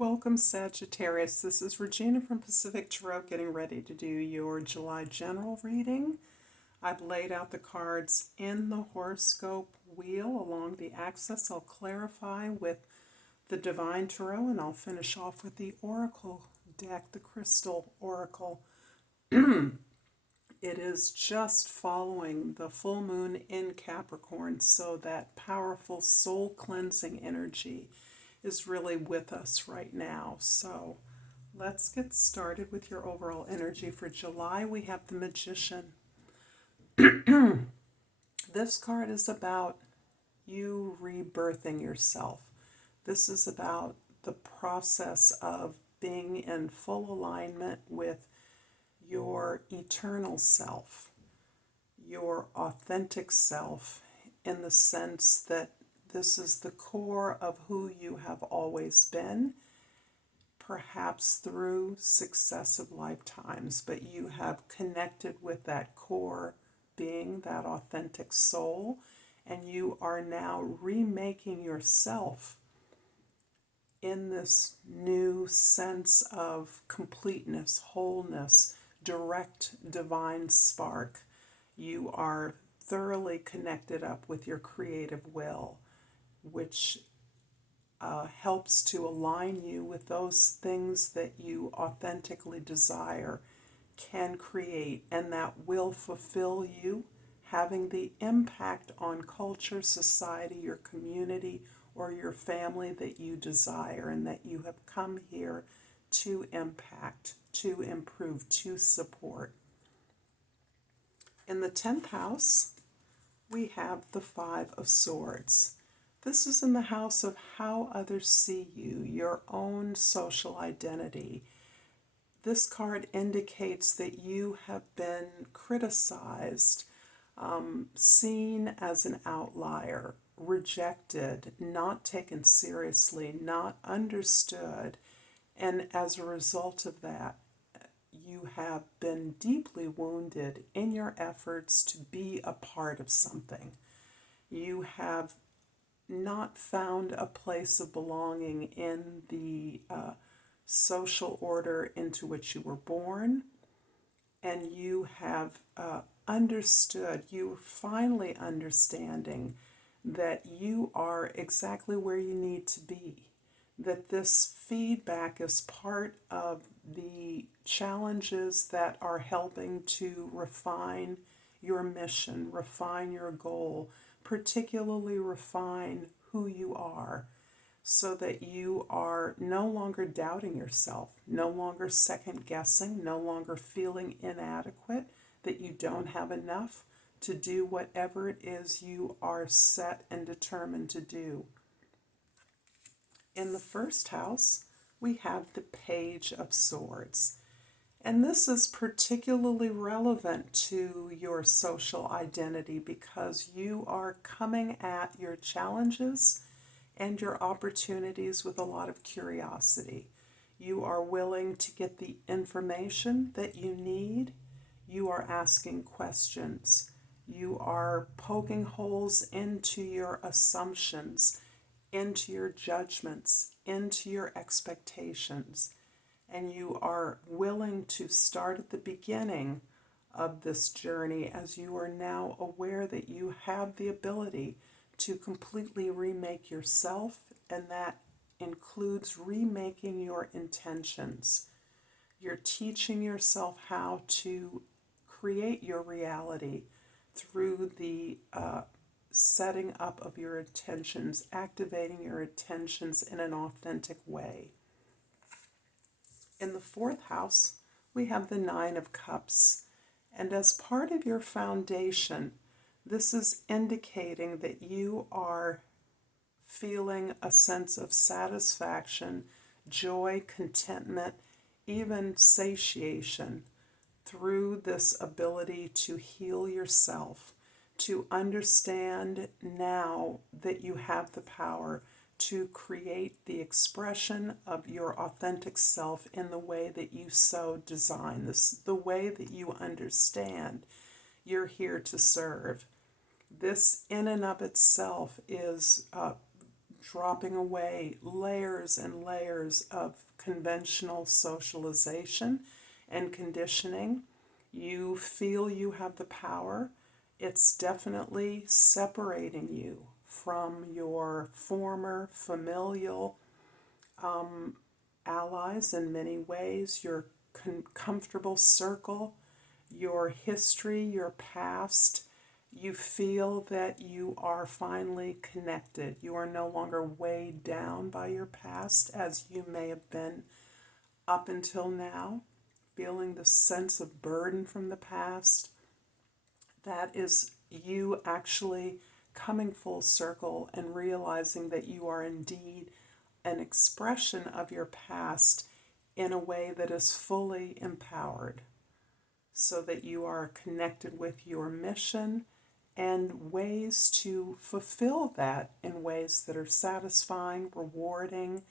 Welcome, Sagittarius. This is Regina from Pacific Tarot getting ready to do your July general reading. I've laid out the cards in the horoscope wheel along the axis. I'll clarify with the Divine Tarot and I'll finish off with the Oracle deck, the Crystal Oracle. It is just following the full moon in Capricorn, so that powerful soul cleansing energy is really with us right now. So let's get started with your overall energy for July. We have the Magician. This card is about you rebirthing yourself. This is about the process of being in full alignment with your eternal self, your authentic self, in the sense that this is the core of who you have always been, perhaps through successive lifetimes, but you have connected with that core being, that authentic soul, and you are now remaking yourself in this new sense of completeness, wholeness, direct divine spark. You are thoroughly connected up with your creative will, which helps to align you with those things that you authentically desire, can create, and that will fulfill you, having the impact on culture, society, your community, or your family that you desire and that you have come here to impact, to improve, to support. In the 10th house, we have the Five of Swords. This is in the house of how others see you, your own social identity. This card indicates that you have been criticized, seen as an outlier, rejected, not taken seriously, not understood, and as a result of that, you have been deeply wounded in your efforts to be a part of something. You have not found a place of belonging in the social order into which you were born, and you have understood, you finally understanding that you are exactly where you need to be, that this feedback is part of the challenges that are helping to refine your mission, refine your goal, particularly refine who you are, so that you are no longer doubting yourself, no longer second guessing, no longer feeling inadequate, that you don't have enough to do whatever it is you are set and determined to do. In the first house, we have the Page of Swords. And this is particularly relevant to your social identity because you are coming at your challenges and your opportunities with a lot of curiosity. You are willing to get the information that you need. You are asking questions. You are poking holes into your assumptions, into your judgments, into your expectations. And you are willing to start at the beginning of this journey as you are now aware that you have the ability to completely remake yourself, and that includes remaking your intentions. You're teaching yourself how to create your reality through the setting up of your intentions, activating your intentions in an authentic way. In the fourth house, we have the Nine of Cups. And as part of your foundation, this is indicating that you are feeling a sense of satisfaction, joy, contentment, even satiation through this ability to heal yourself, to understand now that you have the power to create the expression of your authentic self in the way that you so design, this, the way that you understand you're here to serve. This in and of itself is dropping away layers and layers of conventional socialization and conditioning. You feel you have the power. It's definitely separating you from your former familial allies in many ways, your comfortable circle, your history, your past. You feel that you are finally connected. You are no longer weighed down by your past as you may have been up until now, feeling the sense of burden from the past. That is you actually coming full circle and realizing that you are indeed an expression of your past in a way that is fully empowered, so that you are connected with your mission and ways to fulfill that in ways that are satisfying, rewarding,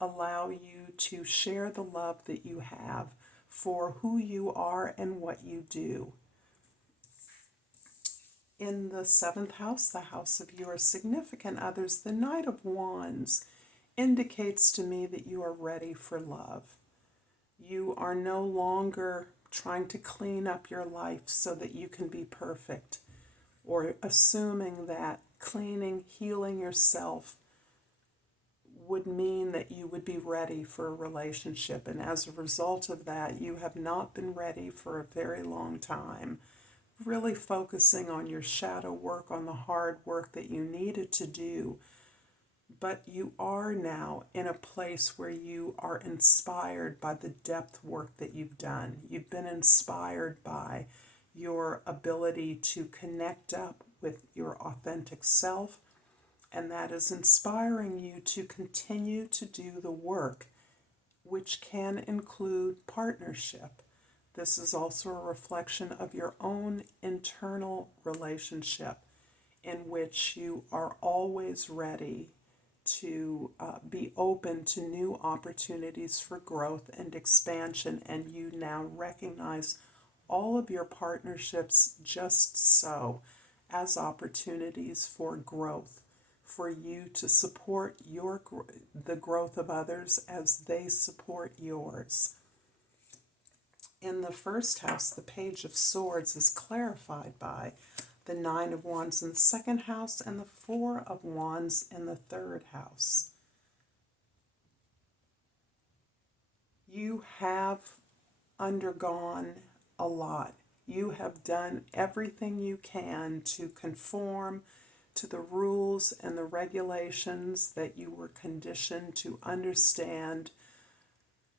allow you to share the love that you have for who you are and what you do. In the 7th house, the house of your significant others, the Knight of Wands indicates to me that you are ready for love. You are no longer trying to clean up your life so that you can be perfect, or assuming that cleaning, healing yourself would mean that you would be ready for a relationship. And as a result of that, you have not been ready for a very long time. Really focusing on your shadow work, on the hard work that you needed to do. But you are now in a place where you are inspired by the depth work that you've done. You've been inspired by your ability to connect up with your authentic self, and that is inspiring you to continue to do the work, which can include partnership. This is also a reflection of your own internal relationship, in which you are always ready to be open to new opportunities for growth and expansion, and you now recognize all of your partnerships just so as opportunities for growth, for you to support the growth of others as they support yours. In the 1st house, the Page of Swords is clarified by the 9 of Wands in the 2nd house and the 4 of Wands in the 3rd house. You have undergone a lot. You have done everything you can to conform to the rules and the regulations that you were conditioned to understand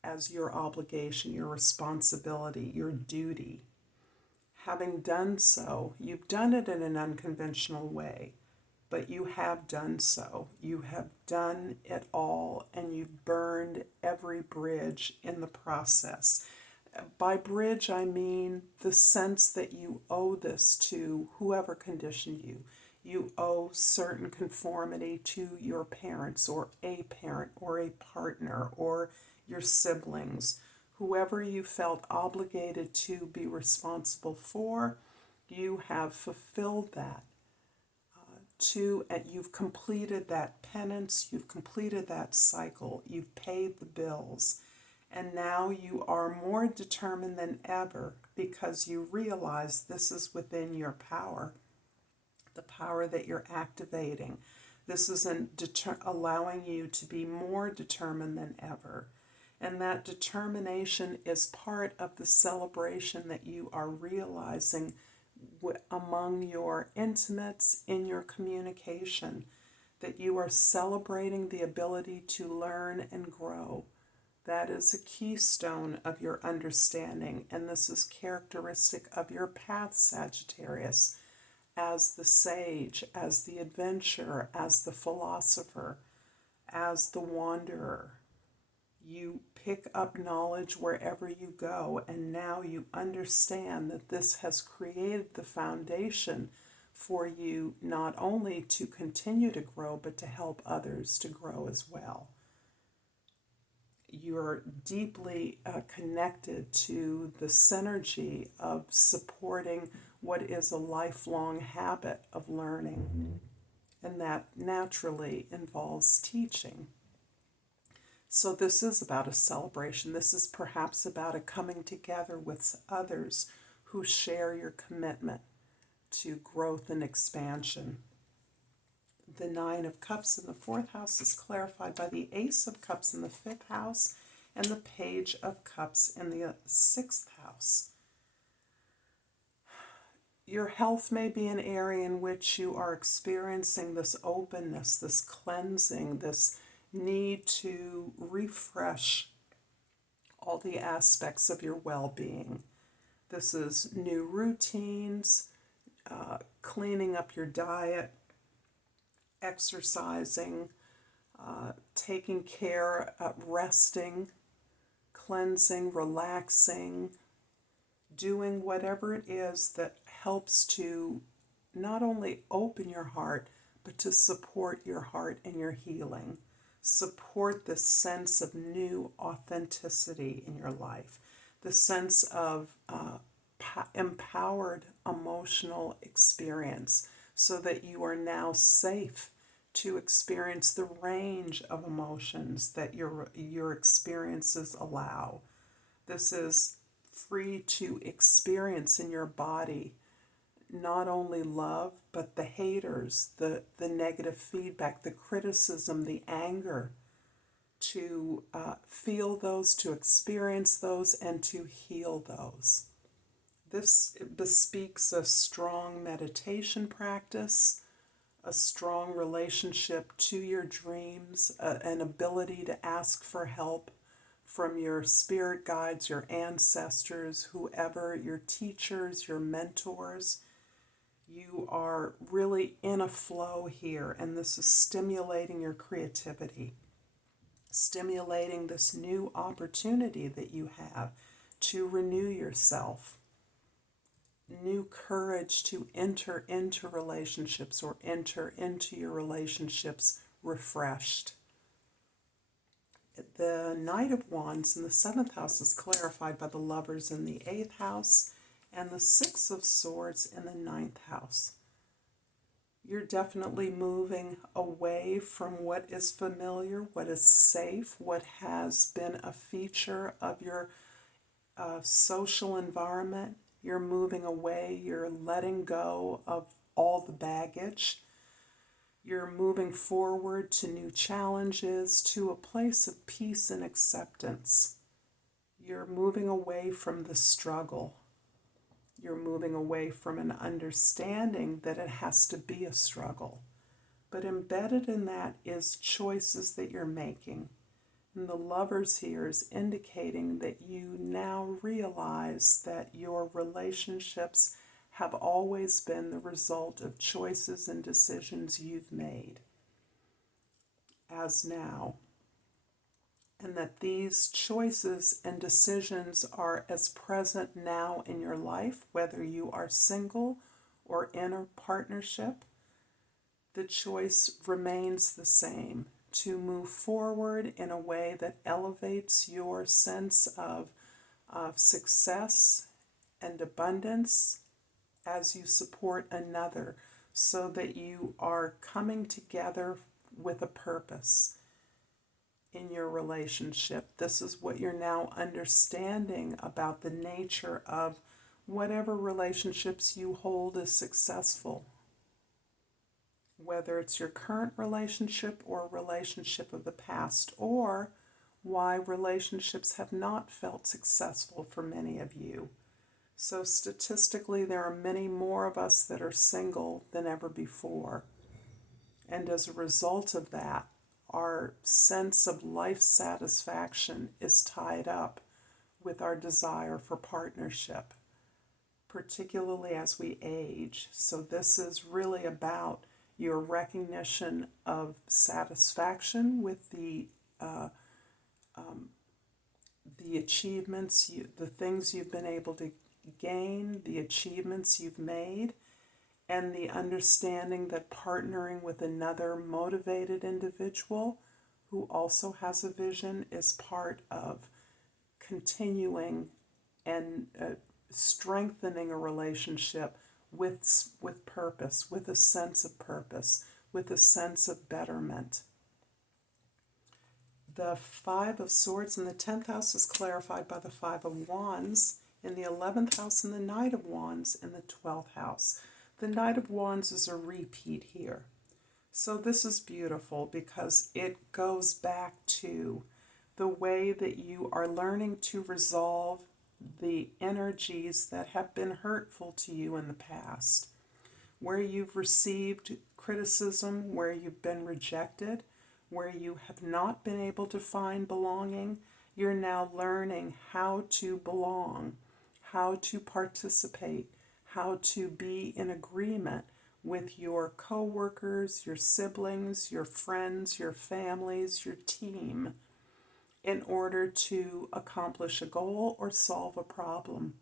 as your obligation, your responsibility, your duty. Having done so, you've done it in an unconventional way, but you have done so. You have done it all, and you've burned every bridge in the process. By bridge, I mean the sense that you owe this to whoever conditioned you. You owe certain conformity to your parents, or a parent, or a partner, or your siblings. Whoever you felt obligated to be responsible for, you have fulfilled that. And you've completed that penance, you've completed that cycle, you've paid the bills, and now you are more determined than ever because you realize this is within your power, the power that you're activating. This is allowing you to be more determined than ever. And that determination is part of the celebration that you are realizing among your intimates in your communication, that you are celebrating the ability to learn and grow. That is a keystone of your understanding, and this is characteristic of your path, Sagittarius, as the sage, as the adventurer, as the philosopher, as the wanderer. You pick up knowledge wherever you go, and now you understand that this has created the foundation for you not only to continue to grow, but to help others to grow as well. You're deeply connected to the synergy of supporting what is a lifelong habit of learning. and that naturally involves teaching. So this is about a celebration. This is perhaps about a coming together with others who share your commitment to growth and expansion. The Nine of Cups in the 4th house is clarified by the Ace of Cups in the 5th house and the Page of Cups in the 6th house. Your health may be an area in which you are experiencing this openness, this cleansing, this need to refresh all the aspects of your well-being. This is new routines, cleaning up your diet, exercising, taking care, resting, cleansing, relaxing, doing whatever it is that helps to not only open your heart, but to support your heart and your healing. Support this sense of new authenticity in your life, the sense of empowered emotional experience, so that you are now safe to experience the range of emotions that your experiences allow. This is free to experience in your body not only love, but the haters, the negative feedback, the criticism, the anger, to feel those, to experience those, and to heal those. This bespeaks a strong meditation practice, a strong relationship to your dreams, an ability to ask for help from your spirit guides, your ancestors, whoever, your teachers, your mentors. You are really in a flow here, and this is stimulating your creativity, stimulating this new opportunity that you have to renew yourself, new courage to enter into relationships or enter into your relationships refreshed. The Knight of Wands in the 7th house is clarified by the Lovers in the 8th house and the Six of Swords in the 9th house. You're definitely moving away from what is familiar, what is safe, what has been a feature of your social environment. You're moving away, you're letting go of all the baggage. You're moving forward to new challenges, to a place of peace and acceptance. You're moving away from the struggle. You're moving away from an understanding that it has to be a struggle. But embedded in that is choices that you're making. And the Lovers here is indicating that you now realize that your relationships have always been the result of choices and decisions you've made, as now. And that these choices and decisions are as present now in your life, whether you are single or in a partnership. The choice remains the same, to move forward in a way that elevates your sense of success and abundance as you support another, so that you are coming together with a purpose in your relationship. This is what you're now understanding about the nature of whatever relationships you hold as successful, whether it's your current relationship or a relationship of the past, or why relationships have not felt successful for many of you. So statistically, there are many more of us that are single than ever before. And as a result of that, our sense of life satisfaction is tied up with our desire for partnership, particularly as we age. So this is really about your recognition of satisfaction with the achievements, the things you've been able to gain, the achievements you've made, and the understanding that partnering with another motivated individual who also has a vision is part of continuing and strengthening a relationship with purpose, with a sense of purpose, with a sense of betterment. The Five of Swords in the 10th house is clarified by the Five of Wands in the 11th house and the Knight of Wands in the 12th house. The Knight of Wands is a repeat here. So this is beautiful because it goes back to the way that you are learning to resolve the energies that have been hurtful to you in the past, where you've received criticism, where you've been rejected, where you have not been able to find belonging. You're now learning how to belong, how to participate, how to be in agreement with your coworkers, your siblings, your friends, your families, your team, in order to accomplish a goal or solve a problem.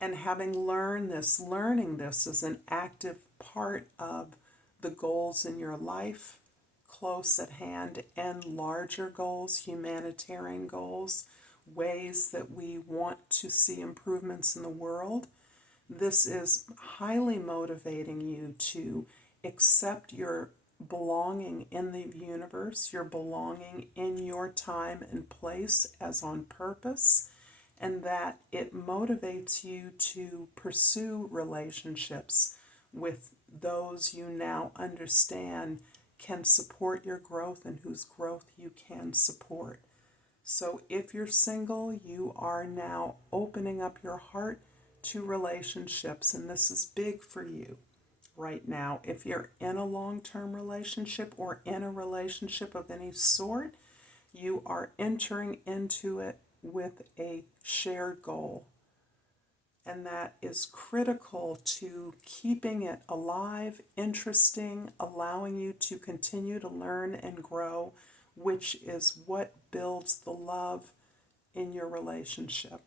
And having learning this is an active part of the goals in your life, close at hand, and larger goals, humanitarian goals, ways that we want to see improvements in the world. This is highly motivating you to accept your belonging in the universe, your belonging in your time and place as on purpose, and that it motivates you to pursue relationships with those you now understand can support your growth and whose growth you can support. So if you're single, you are now opening up your heart to relationships, and this is big for you right now. If you're in a long-term relationship or in a relationship of any sort, you are entering into it with a shared goal. And that is critical to keeping it alive, interesting, allowing you to continue to learn and grow, which is what builds the love in your relationship.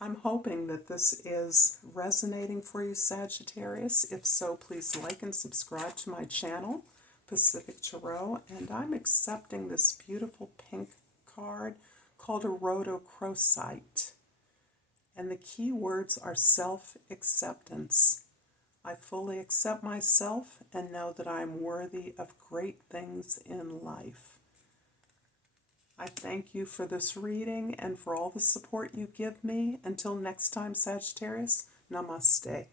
I'm hoping that this is resonating for you, Sagittarius. If so, please like and subscribe to my channel, Pacific Tarot. And I'm accepting this beautiful pink card called a rhodochrosite. And the key words are self-acceptance. I fully accept myself and know that I am worthy of great things in life. I thank you for this reading and for all the support you give me. Until next time, Sagittarius, Namaste.